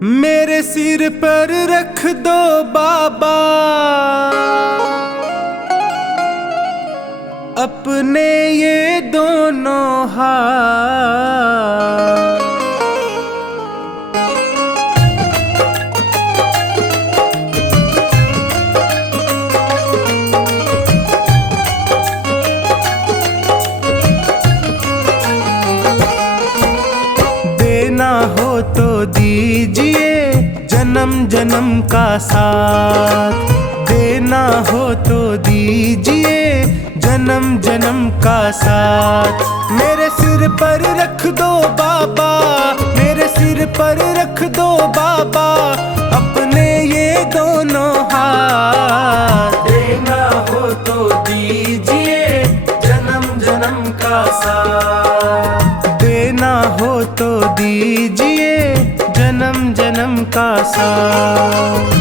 मेरे सिर पर रख दो बाबा अपने ये दोनों हाथ। देना हो तो दीजिए जन्म जन्म का साथ, देना हो तो दीजिए जन्म जन्म का साथ। मेरे सिर पर रख दो बाबा, मेरे सिर पर रख दो बाबा अपने ये दोनों हाथ। देना हो तो दीजिए जन्म जन्म का साथ, देना हो तो दीजिए जन्म जन्म का साथ।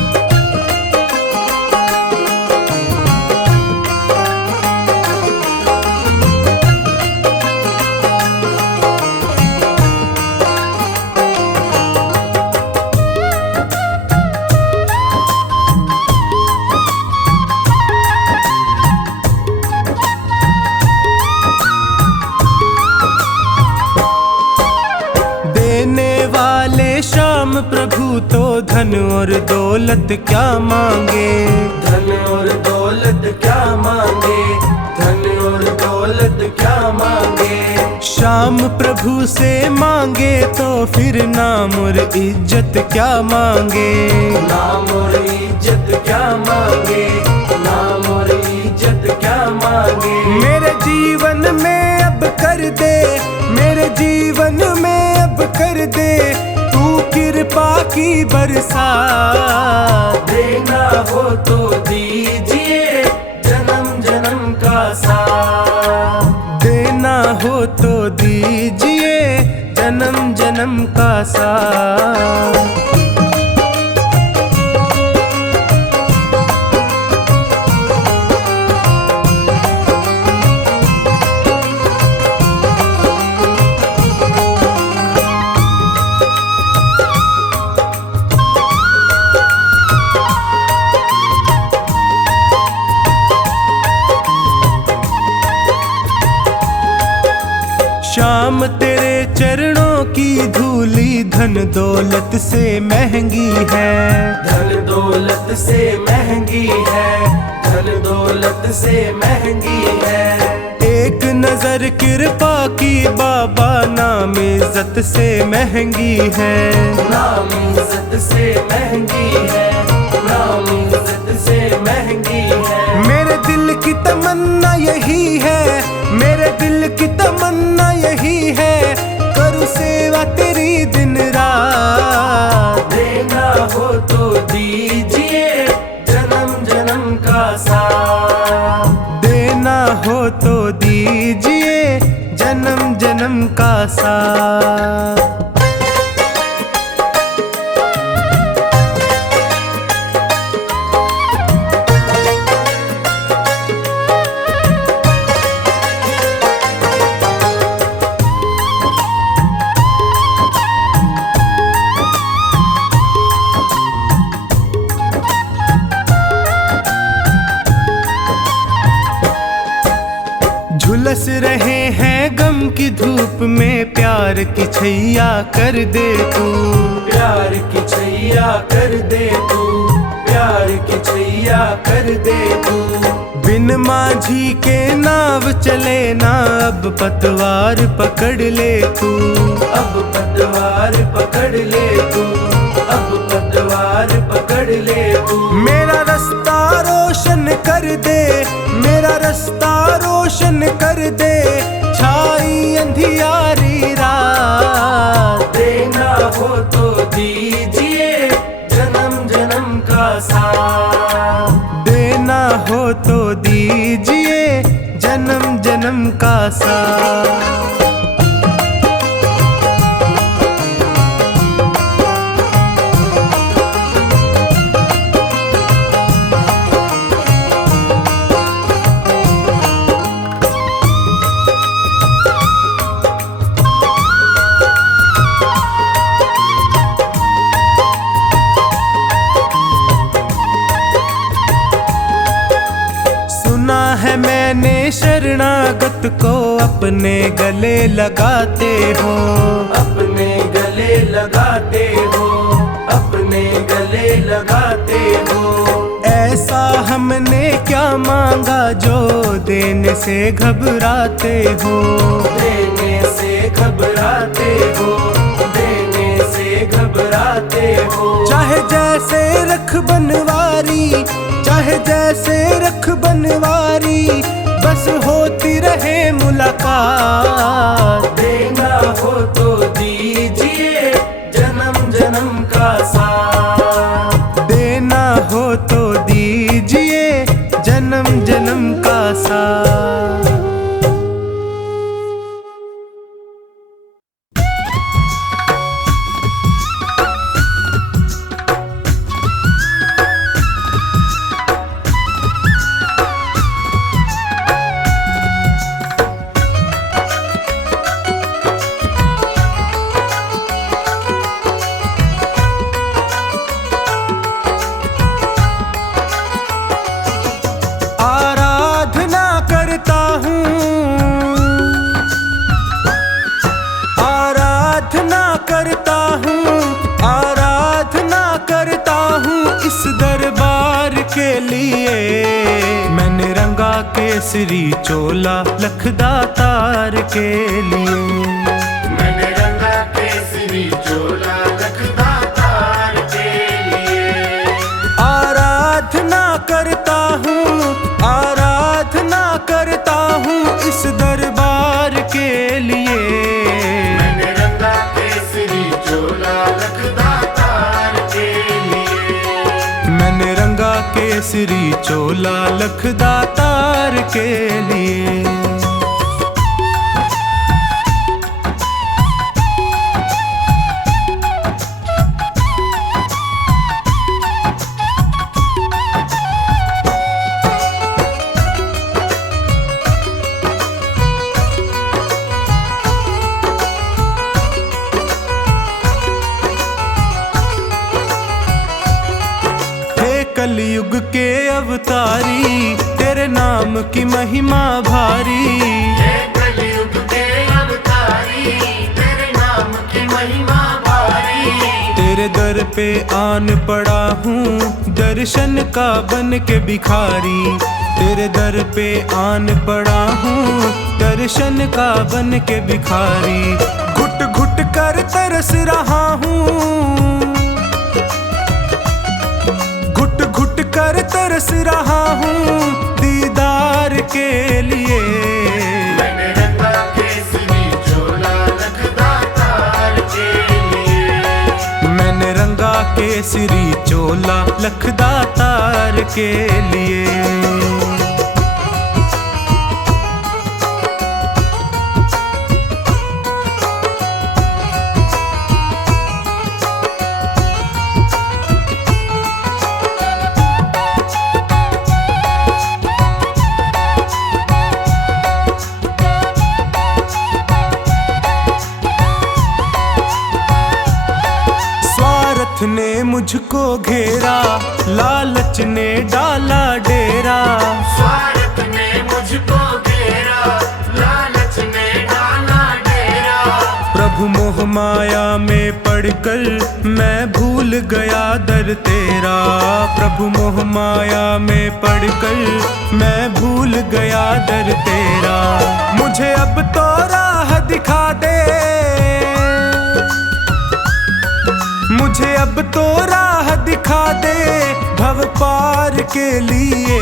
श्याम प्रभु तो धन और दौलत क्या मांगे, धन और दौलत क्या मांगे, धन और दौलत क्या मांगे। श्याम प्रभु से मांगे तो फिर नाम और इज्जत क्या मांगे, नाम और इज्जत क्या मांगे, नाम और इज्जत क्या मांगे। मेरे जीवन में अब कर दे, मेरे जीवन में अब कर दे तू कृपा की बरसात। देना हो तो दीजिए जन्म जन्म का साथ, देना हो तो दीजिए जन्म जन्म का साथ। श्याम तेरे चरणों की धूली धन दौलत से महंगी है, धन दौलत से महंगी है, धन दौलत से महंगी है। एक नजर कृपा की बाबा नाम इज्जत से महंगी है, नाम इज्जत से महंगी है, नाम इज्जत से महंगी है। मेरे दिल की तमन्ना यही है, मेरे दिल की तमन्ना यही है करूँ सेवा तेरी दिन रात। देना हो तो दीजिए जन्म जन्म का साथ, देना हो तो दीजिए जन्म जन्म का साथ। झुलस रहे हैं गम की धूप में प्यार की छैया कर दे तू, प्यार की छैया कर दे तू, प्यार की छैया कर दे तू। बिन माझी के नाव चले ना अब पतवार पकड़ ले तू, अब पतवार पकड़ ले तू, अब पतवार पकड़ ले तू। मेरा रास्ता रोशन कर दे, मेरा रास्ता रोशन कर दे छाई अंधियारी रात। देना हो तो दीजिए जन्म जन्म का साथ, देना हो तो दीजिए जन्म जन्म का साथ। मैंने शरणागत को अपने गले लगाते हो, अपने गले लगाते हो, अपने गले लगाते हो। ऐसा हमने क्या मांगा जो देने से घबराते हो, देने से घबराते हो, देने से घबराते हो। चाहे जैसे रख बनवारी, चाहे जैसे रख बनवारी, बस होती रहे मुलाकात। देना हो तो दीजिए जन्म जन्म का साथ, देना हो तो दीजिए जन्म जन्म का साथ। आराधना करता हूँ, आराधना करता हूँ, आराधना करता हूँ इस दरबार के लिए। मैंने रंगा केसरी चोला लखदातार के लिए, मैंने रंगा केसरी चोला लखदातार के लिए। आराधना करता हूँ, आराधना करता हूँ इस दरबार के लिए। मैंने रंगा केसरी चोला लखदातार के लिए। मैंने रंगा केसरी चोला लखदातार के लिए। कलयुग के अवतारी, तेरे नाम की महिमा भारी। कलयुग के अवतारी, तेरे नाम की महिमा भारी। तेरे दर पे आन पड़ा हूँ दर्शन का बन के भिखारी। तेरे दर पे आन पड़ा हूँ दर्शन का बन के भिखारी। घुट घुट कर तरस रहा हूँ, घुट घुट कर तरस रहा हूँ दीदार के लिए। मैंने रंगा केसरी चोला लखदातार के लिए। मैंने रंगा केसरी चोला लखदातार के लिए। ने मुझको घेरा, लालच ने डाला डेरा। स्वार्थ ने मुझको घेरा, लालच ने डाला डेरा। प्रभु मोह माया में पड़कर मैं भूल गया दर तेरा। प्रभु मोह माया में पड़कर मैं भूल गया दर तेरा। मुझे अब तो राह दिखा दे, मुझे अब तो राह दिखा दे भव पार के लिए।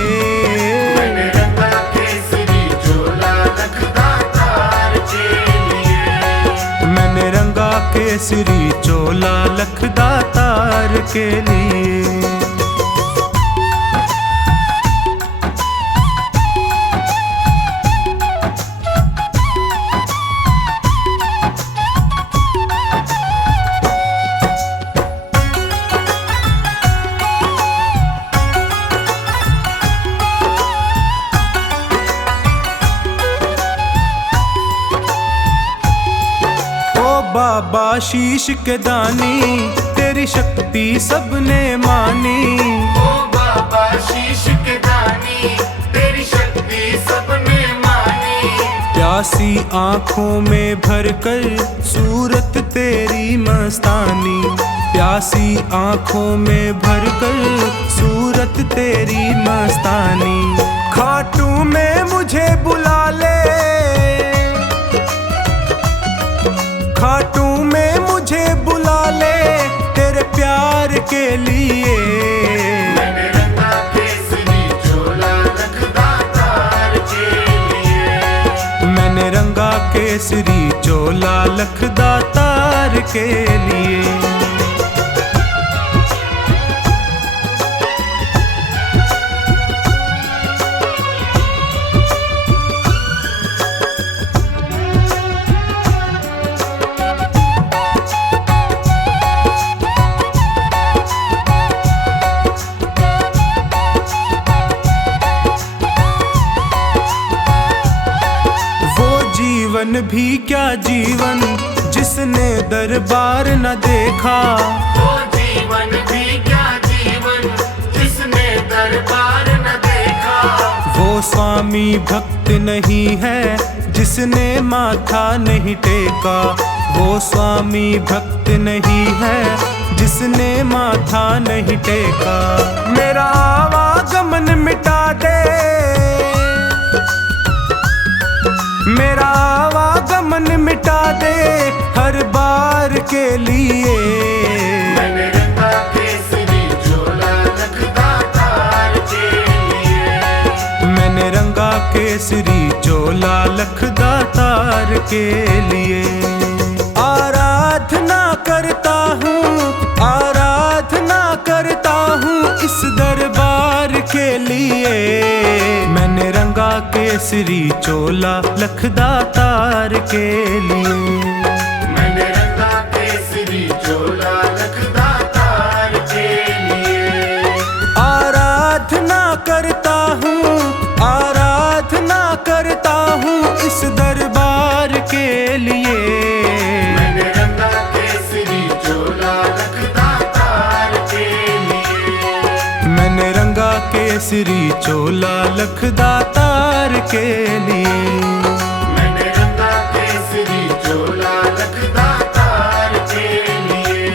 मैंने रंगा केसरी चोला लखदातार के लिए। मैंने रंगा केसरी चोला लखदातार के लिए। बाबा शीश के दानी, तेरी शक्ति सबने मानी। ओ बाबा शीश के दानी, तेरी शक्ति सबने प्यासी आँखों में भरकर सूरत तेरी मस्तानी, प्यासी आँखों में भरकर सूरत तेरी मस्तानी। खाटू में मुझे बुला ले, खाटू में मुझे बुला ले तेरे प्यार के लिए। मैंने रंगा केसरी चोला लखदा तार के लिए, मैंने रंगा केसरी चोला लखदा तार के लिए। जीवन भी क्या जीवन जिसने दरबार न देखा, वो जीवन भी क्या जीवन जिसने दरबार न देखा। वो स्वामी भक्त नहीं है जिसने माथा नहीं टेका, वो स्वामी भक्त नहीं है जिसने माथा नहीं टेका। मेरा आवागमन मिटा दे, मेरा आवागमन मिटा दे हर बार के लिए। मैंने रंगा केसरी चोला लखदा तार के लिए, मैंने रंगा केसरी चोला लखदा तार के लिए। आराधना करता हूँ, आराधना करता हूँ इस दरबार के लिए। मैंने रंगा केसरी चोला लखदा तार के लिए, मैंने रंगा केसरी चोला लखदा तार के लिए। आराधना करता हूँ, आराधना करता हूँ इस दरबार के लिए। मैंने रंगा केसरी चोला लखदा तार के लिए, मैंने रंगा केसरी चोला लखदा तार के लिए। मैंने रंगा केसरी चोला लखदा तार के लिए,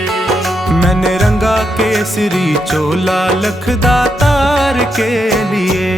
मैंने रंगा केसरी चोला लखदा तार के लिए।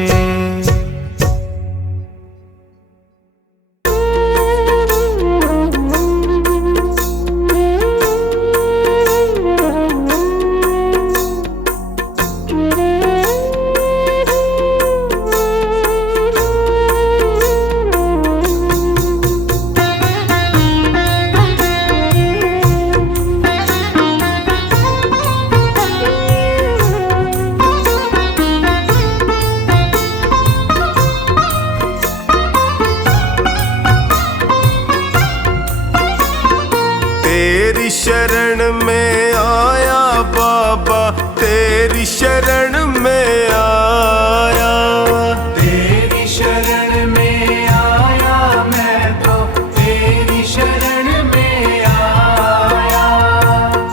तेरी शरण में आया बाबा, तेरी शरण में आया, तेरी शरण में आया मैं तो तेरी शरण में आया।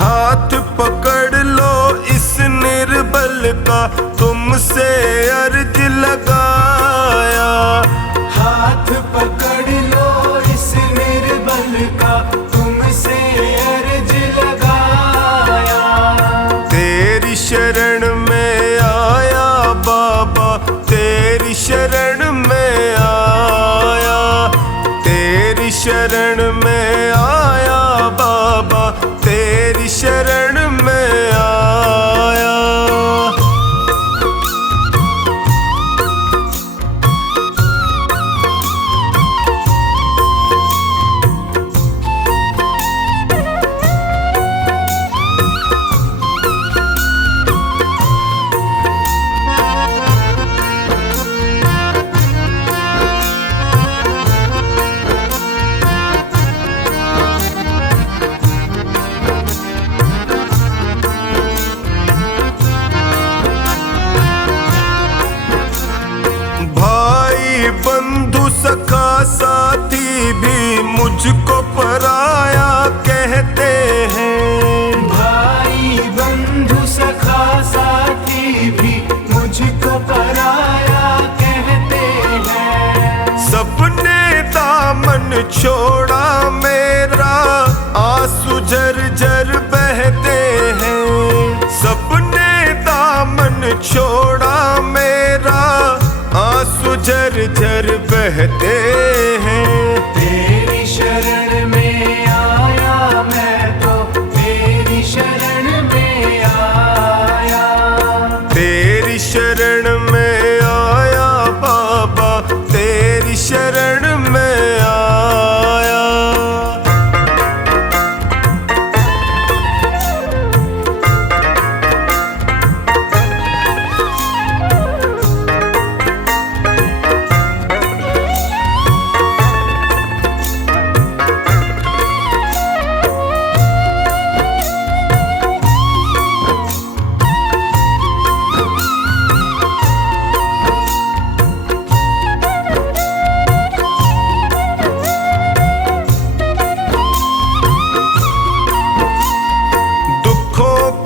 हाथ पकड़ लो इस निर्बल का तुमसे अर्ज लगाया, हाथ पकड़ लो इस निर्बल का तुमसे अर्ज लगाया। तेरी शरण में आया बाबा, तेरी शरण में आया, तेरी शरण में आया बाबा, तेरी शरण में आया। साथी भी मुझको पराया कहते हैं। भाई बंधु सखा साथी भी मुझको पराया कहते हैं। सबने दामन दामन छोड़ा मेरा, आंसू झरझर बहते हैं। सबने दामन छोड़ा मेरा, आंसू झरझर बहते हैं। तेरी शरण में आया मैं तो, तेरी शरण में आया। तेरी शरण में आया बाबा, तेरी शरण में आया।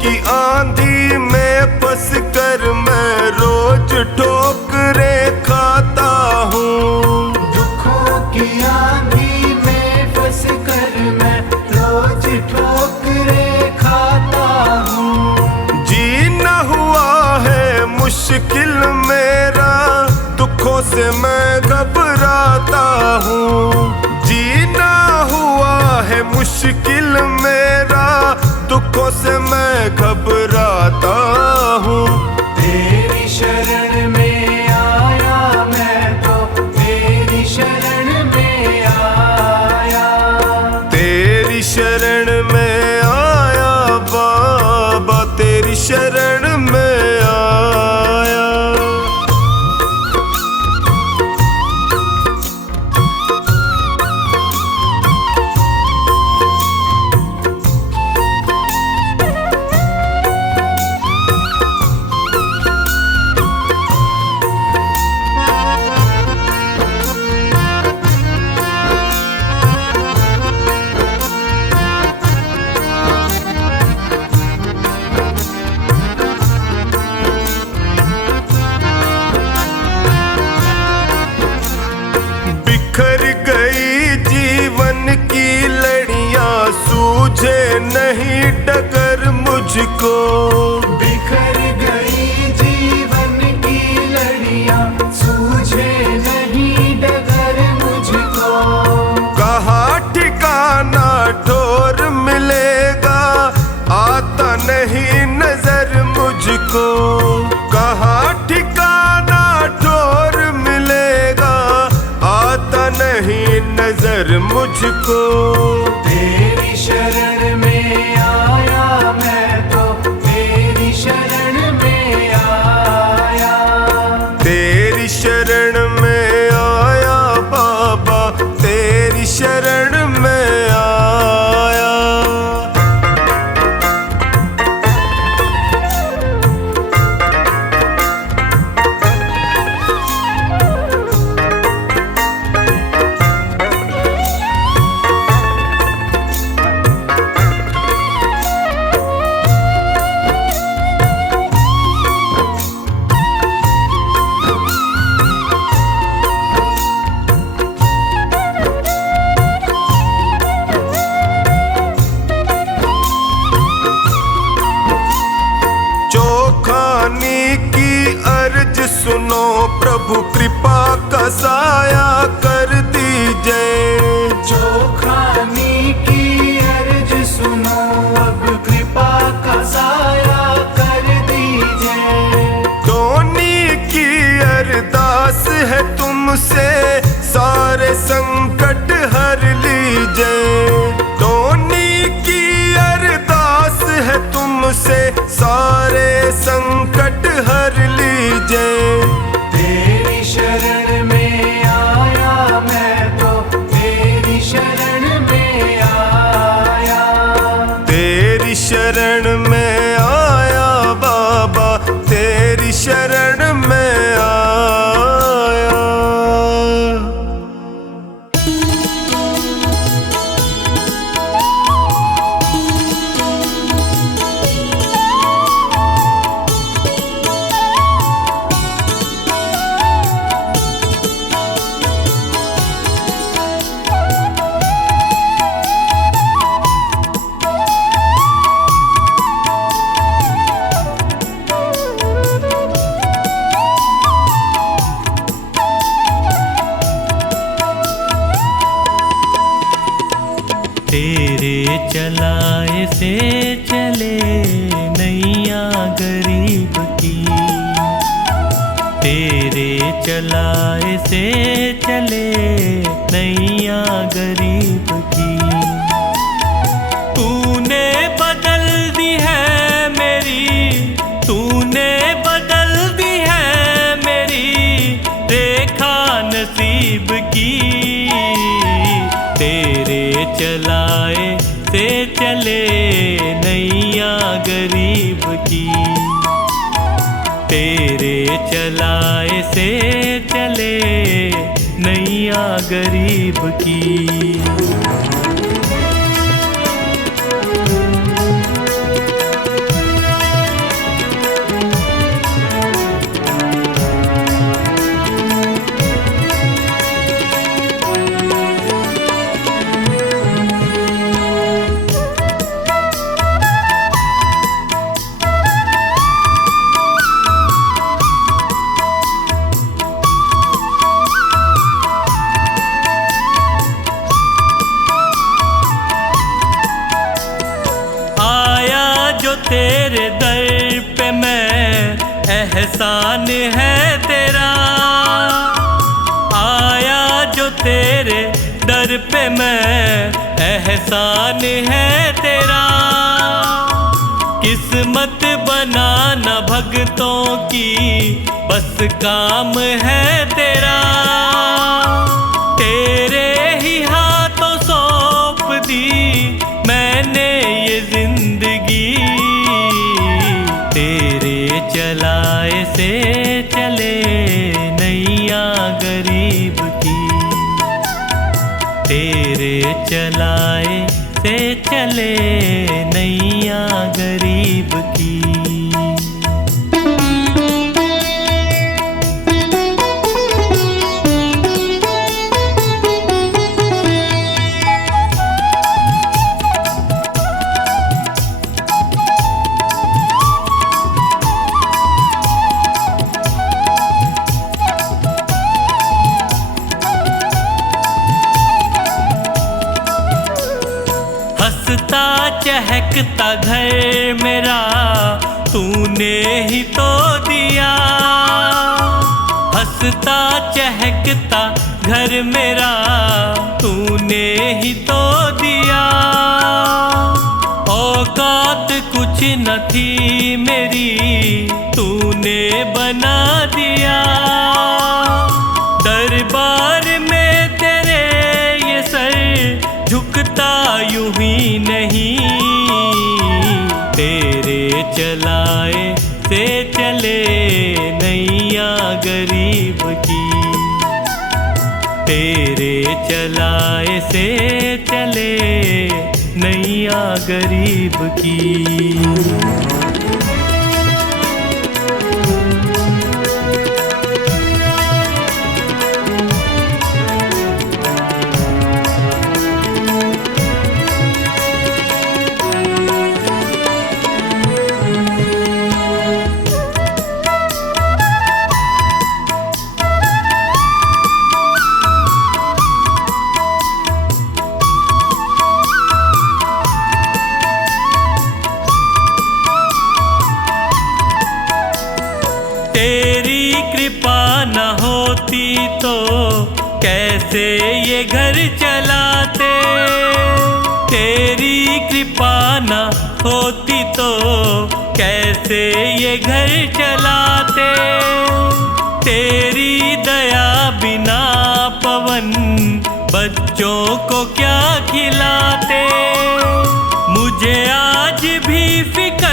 की आंधी में फंस कर मैं रोज ठोकरे खाता हूँ। दुखों की आंधी में फंस कर मैं रोज ठोकरे खाता हूँ। जीना हुआ है मुश्किल मेरा, दुखों से मैं घबराता हूँ। जीना हुआ है मुश्किल मेरा, दुखों से मैं घबराता हूँ। तेरी शरण में आया मैं तो, तेरी शरण में आया। तेरी शरण में आया बाबा, तेरी शरण में आया। बिखर गई जीवन की लड़ियां, सूझे नहीं डगर मुझको। बिखर गई जीवन की लड़ियां, सूझे नहीं डगर मुझको। कहाँ ठिकाना ठोर मिलेगा, आता नहीं नजर मुझको। कहाँ ठिकाना ठोर मिलेगा, आता नहीं नजर मुझको। तेरी शरण में आया मैं तो, तेरी शरण में आया। तेरी शरण में आया बाबा, तेरी शरण में आया। चोखानी की अर्ज सुनो प्रभु, कृपा का साया कर दीजिए। चोखानी की अर्ज सुनो, अब कृपा का साया कर दीजिए। धोनी की अरदास है तुमसे, सारे संकट हर लीजिए। धोनी की अरदास है तुमसे, सारे संकट हर लीजिए। तेरी शरण में आया मैं तो, तेरी शरण में आया। तेरी शरण में आया बाबा, तेरी शरण में आया। से चले नैया गरीब की, तेरे चलाए से चले नैया गरीब की। तूने बदल दी है मेरी, तूने बदल दी है मेरी रेखा नसीब की, तेरे चलाए से चले नैया गरीब की, तेरे चलाए से चले नैया गरीब की। तेरे दर पे मैं एहसान है तेरा, आया जो तेरे दर पे मैं एहसान है तेरा। किस्मत बनाना भगतों की बस काम है तेरा, तेरे ही हाथों सौंप दी मैंने ये जिंदगी, तेरे चलाए से चले नैया गरीब की, तेरे चलाए से चले नैया गरीब की। हंसता चहकता घर मेरा तूने ही तो दिया, हंसता चहकता घर मेरा तूने ही तो दिया। औकात कुछ न थी मेरी तूने बना दिया, दरबार में तेरे ये सर झुकता यूं ही नहीं, तेरे चलाए से चले नैया गरीब की, तेरे चलाए से चले नैया गरीब की। तेरी कृपा न होती तो कैसे ये घर चलाते, तेरी कृपा न होती तो कैसे ये घर चलाते, तेरी दया बिना पवन बच्चों को क्या खिलाते। मुझे आज भी फिक्र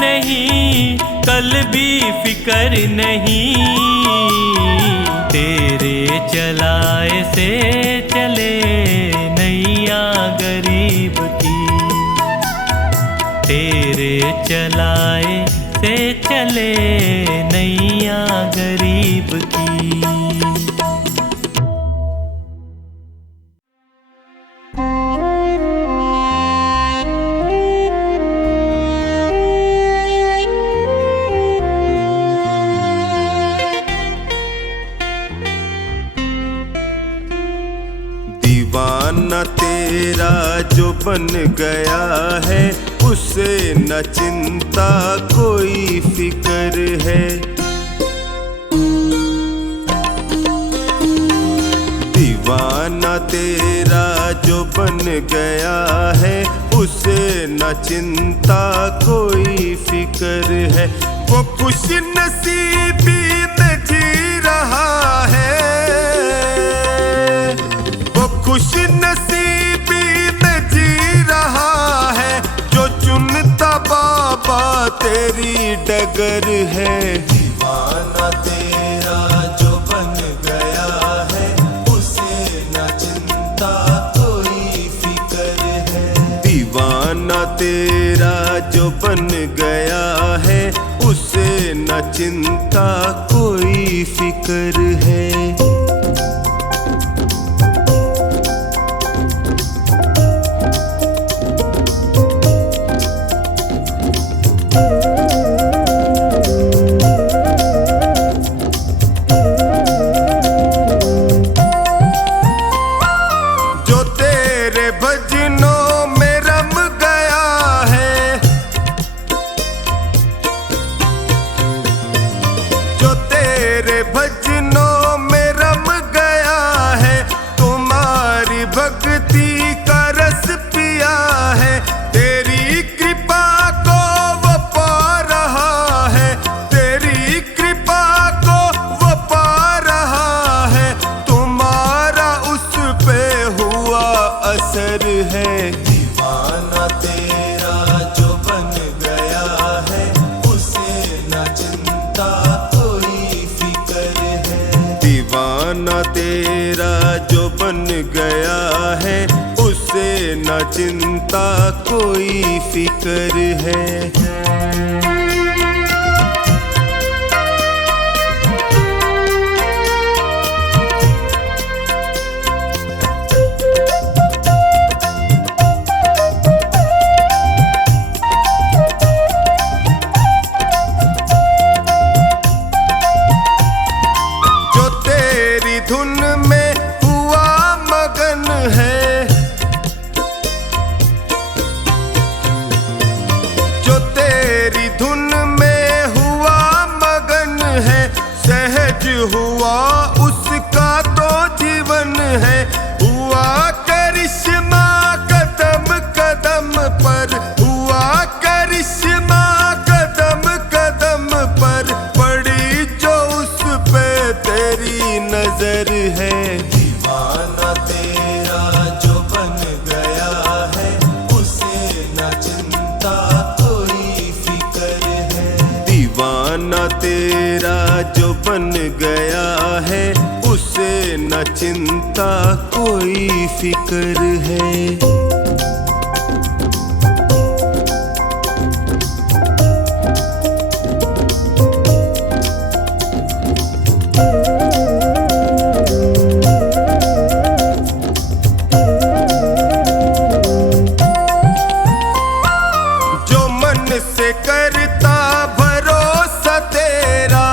नहीं कल भी फिक्र नहीं, तेरे चलाए से चले नैया गरीब की, तेरे चलाए से चले नैया गरीब की। दीवाना तेरा जो बन गया है उसे न चिंता कोई फिक्र है। दीवाना तेरा जो बन गया है, उसे न चिंता कोई फिक्र है। वो खुश नसीबी में जी रहा है, वो खुश नसीबी में जी रहा है, जो चुनता बाबा तेरी डगर है। दीवाना तेरा जो बन गया है, उसे न चिंता कोई फिक्र है। दीवाना तेरा जो बन गया है, उसे न चिंता कोई फिक्र है। जो तेरे भजनों में रम गया है, जो तेरे भजनों में रम गया है, तुम्हारी भक्ति का रस पिया है। तेरी कृपा को वो पा रहा है, तेरी कृपा को वो पा रहा है, तुम्हारा उस पे हुआ असर है। दीवाना तेरा जो बन गया है, उसे न चिंता कोई फिक्र है। दीवाना तेरा जो बन गया है, उसे न चिंता कोई फिक्र है। जो तेरी धुन में हुआ मगन है, जो तेरी धुन में हुआ मगन है, सहज हुआ उसका तो जीवन है। हुआ करिश्मा कदम कदम पर, हुआ करिश्मा कदम कदम पर, पड़ी जो उस पे तेरी नजर है। दीवाना तेरा जो बन गया है, उसे न चिंता कोई फिक्र है। दीवाना तेरा जो बन गया है, उसे न चिंता कोई फिक्र है। जो मन से करता भरोसा तेरा,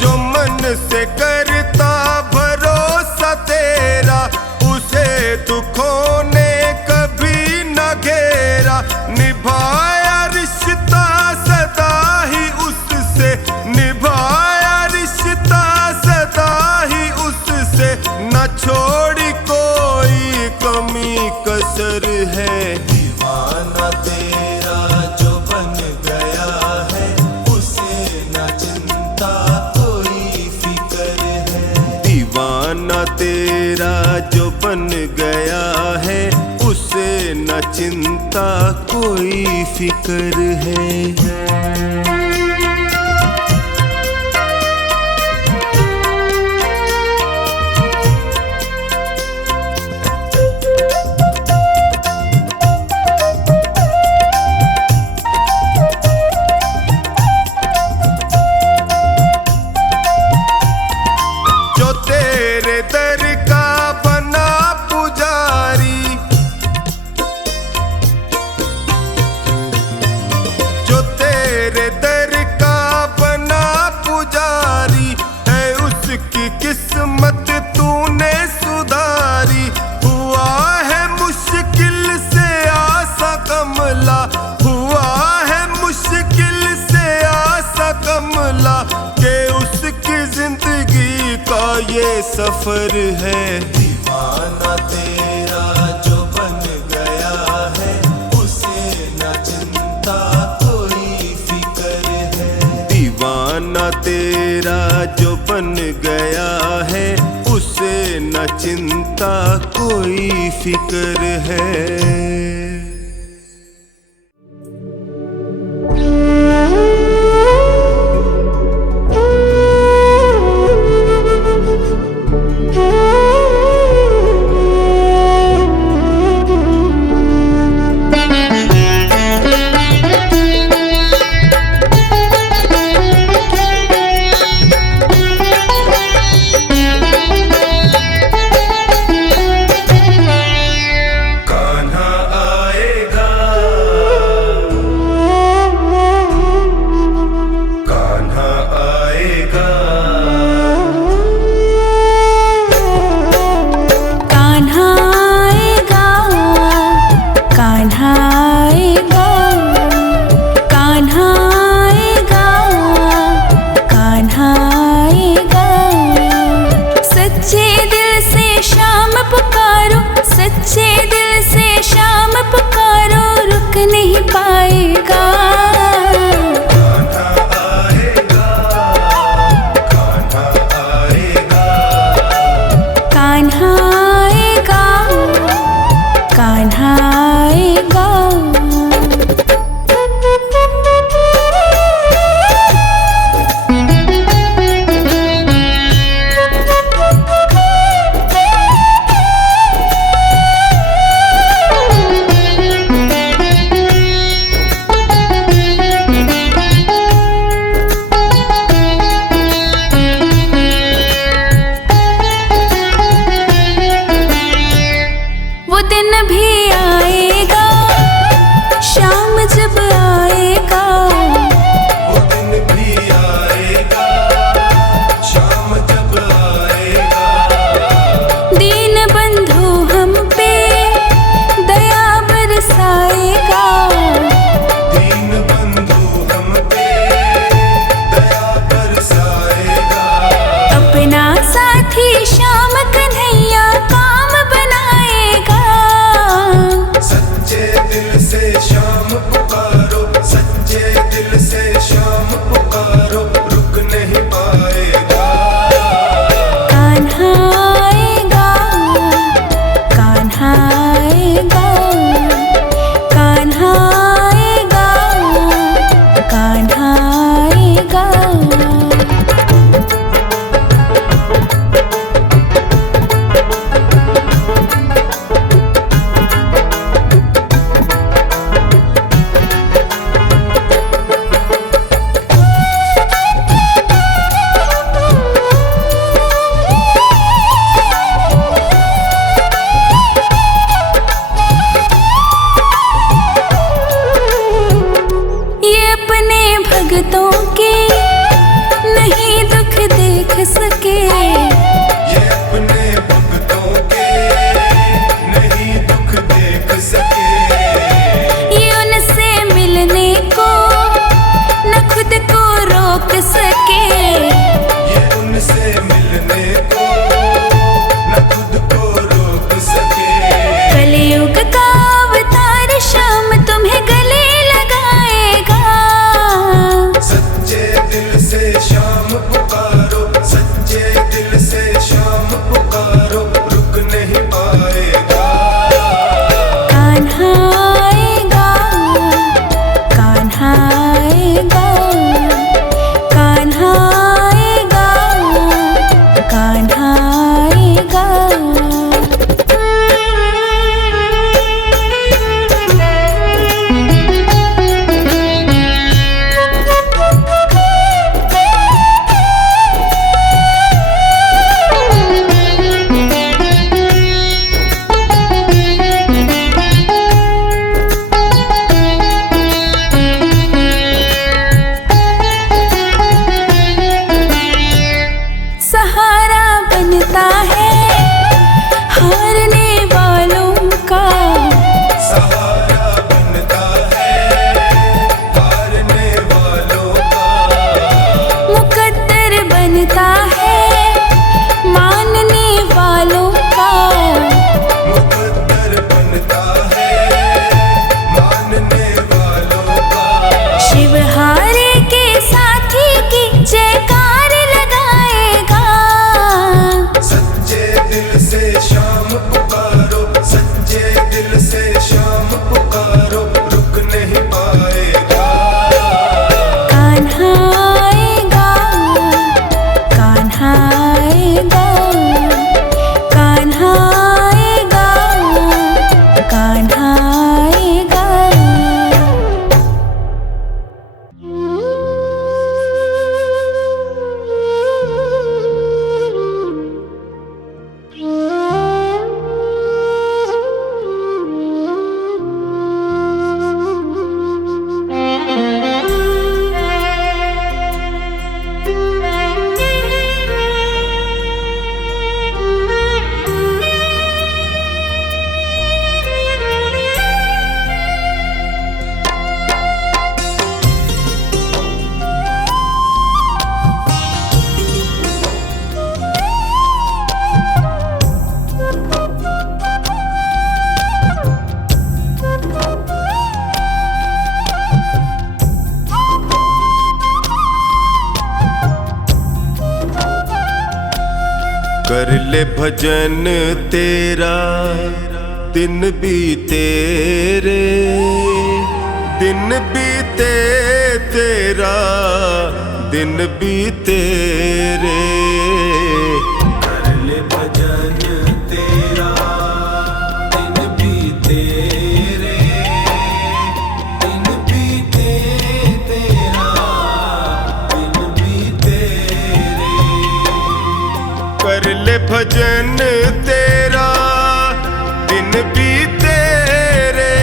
जो मन से करता भरोसा तेरा, उसे दुखों ने कभी न घेरा। निभाया रिश्ता सदा ही उससे, निभाया रिश्ता सदा ही उससे, न छोड़ी कोई कमी कसर है। दीवाना तेरा जो बन गया है, उसे न चिंता कोई फिक्र है। दीवाना तेरा जो बन गया है, उसे न चिंता कोई फिक्र है। जो तेरे दर का बना पुजारी, जो तेरे दर सफर है। दीवाना तेरा जो बन गया है, उसे न चिंता कोई फिक्र है। दीवाना तेरा जो बन गया है, उसे न चिंता कोई फिक्र है। कर ले भजन तेरा दिन बीते रे, दिन बीते तेरा दिन बीते रे। कर ले भजन तेरा दिन बीते रे, दिन बीते तेरा दिन बीते रे। कर ले भजन तेरा दिन बीते रे,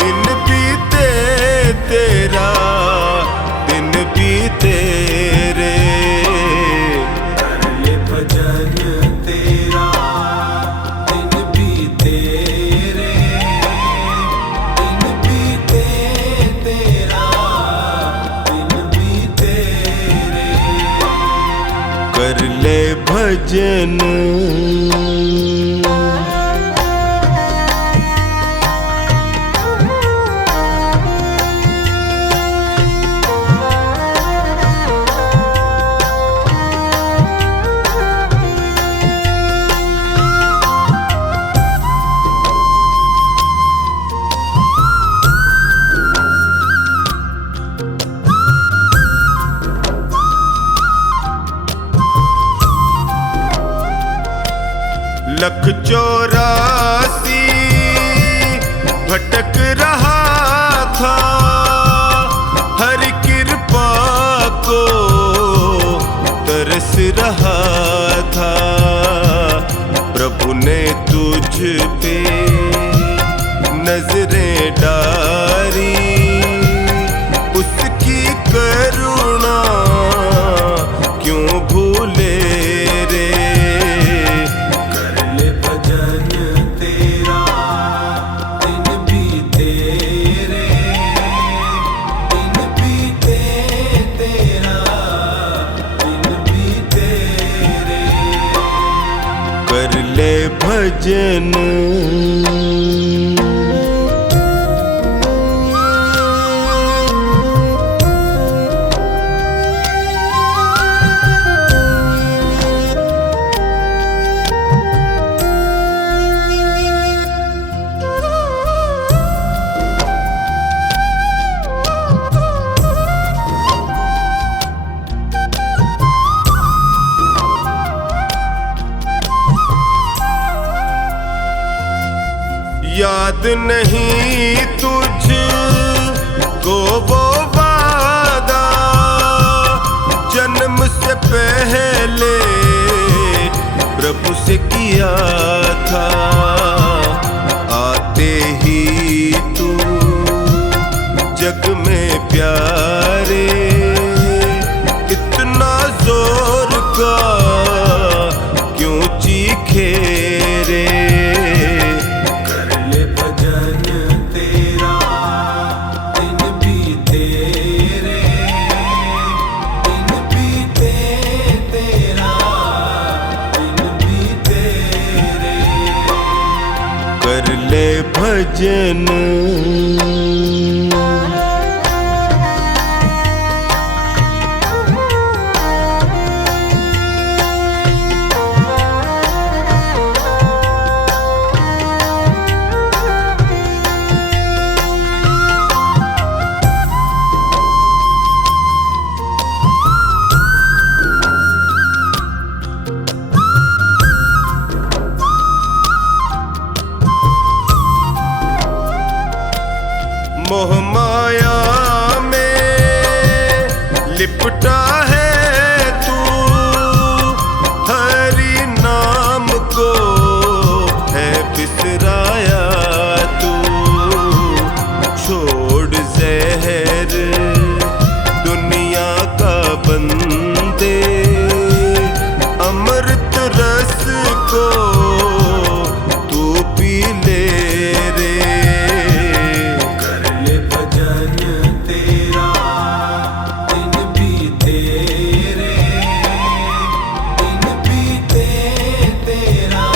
दिन बीते तेरा दिन बीते रे। कर ले भजन तेरा दिन बीते रे, दिन बीते तेरा दिन बीते रे। कर ले भजन। लख 84 भटक रहा था, हर कृपा को तरस रहा था। प्रभु ने तुझ पे नजरें डाली, उसकी करुणा क्यों भूले रे। कर ले भजन तेरा दिन बीते रे, दिन बीते तेरा दिन बीते रे। कर ले भजन। याद नहीं तुझ को वो वादा, जन्म से पहले प्रभु से किया था। आते ही तू जग में प्यारे, इतना जोर का क्यों चीखे रे। कर ले भजन तेरा दिन बीते रे, दिन बीते तेरा दिन बीते रे। कर ले भजन। मोह माया में लिपटा है तू, हरि नाम को है बिसराया तू। छोड़ जहर दुनिया का बंदे, अमृत रस को तू पी ले रे। कर ले भजन तेरा दिन बीते रे, दिन बीते तेरा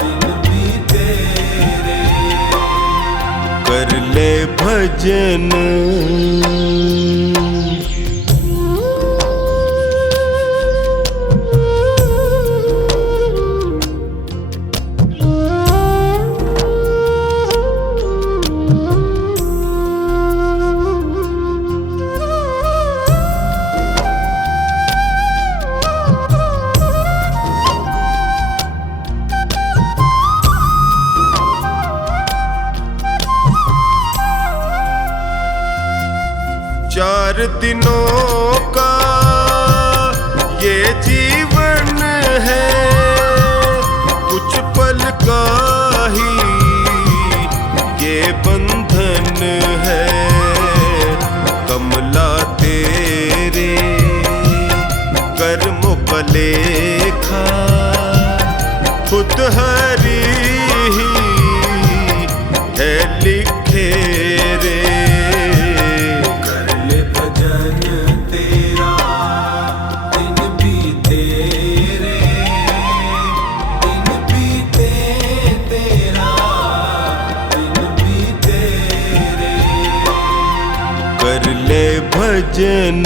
दिन बीते रे। कर ले भजन। चार दिनों का ये जीवन है, कुछ पल का ही ये बंधन है। कमला तेरे कर्मों का लेखा खुद हरी ही है लिखे रे। कर ले भजन तेरा दिन बीते रे, दिन बीते तेरा दिन बीते रे। कर ले भजन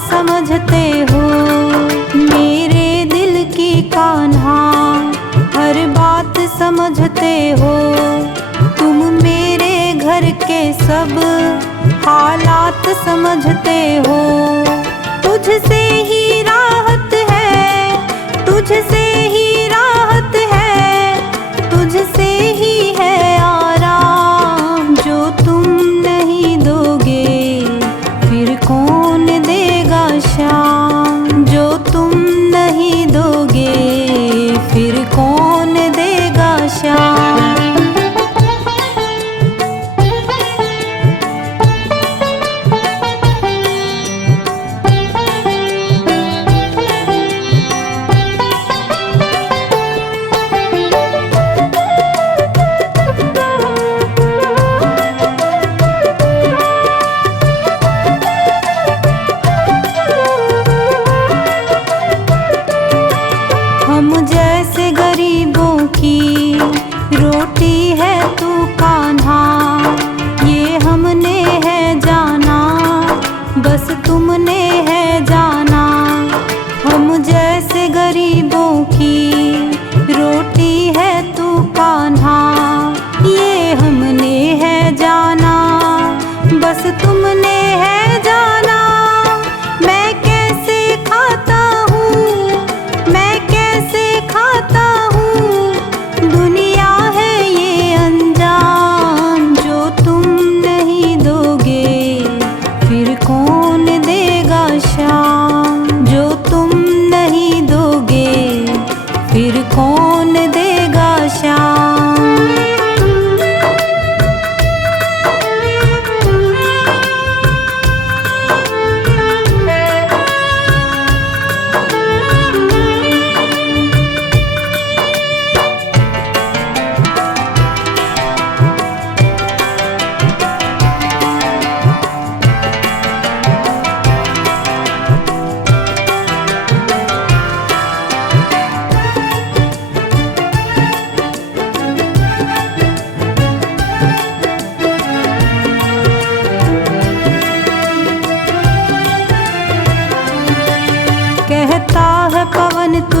समझते हो। मेरे दिल की कान्हा हर बात समझते हो। तुम मेरे घर के सब हालात समझते हो। तुझसे ही राहत है, तुझसे ही राहत है, तुझसे ही है आराम। जो तुम नहीं दोगे फिर कौन देगा शाम। जो तुम नहीं दोगे फिर कौन देगा शाम।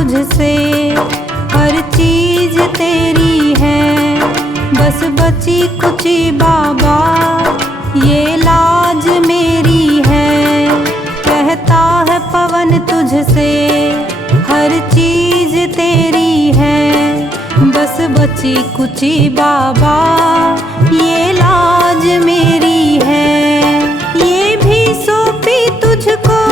तुझसे, हर चीज तेरी है। बस बची कुची बाबा ये लाज मेरी है। कहता है पवन तुझसे, हर चीज तेरी है। बस बची कुची बाबा ये लाज मेरी है। ये भी सौंपी तुझको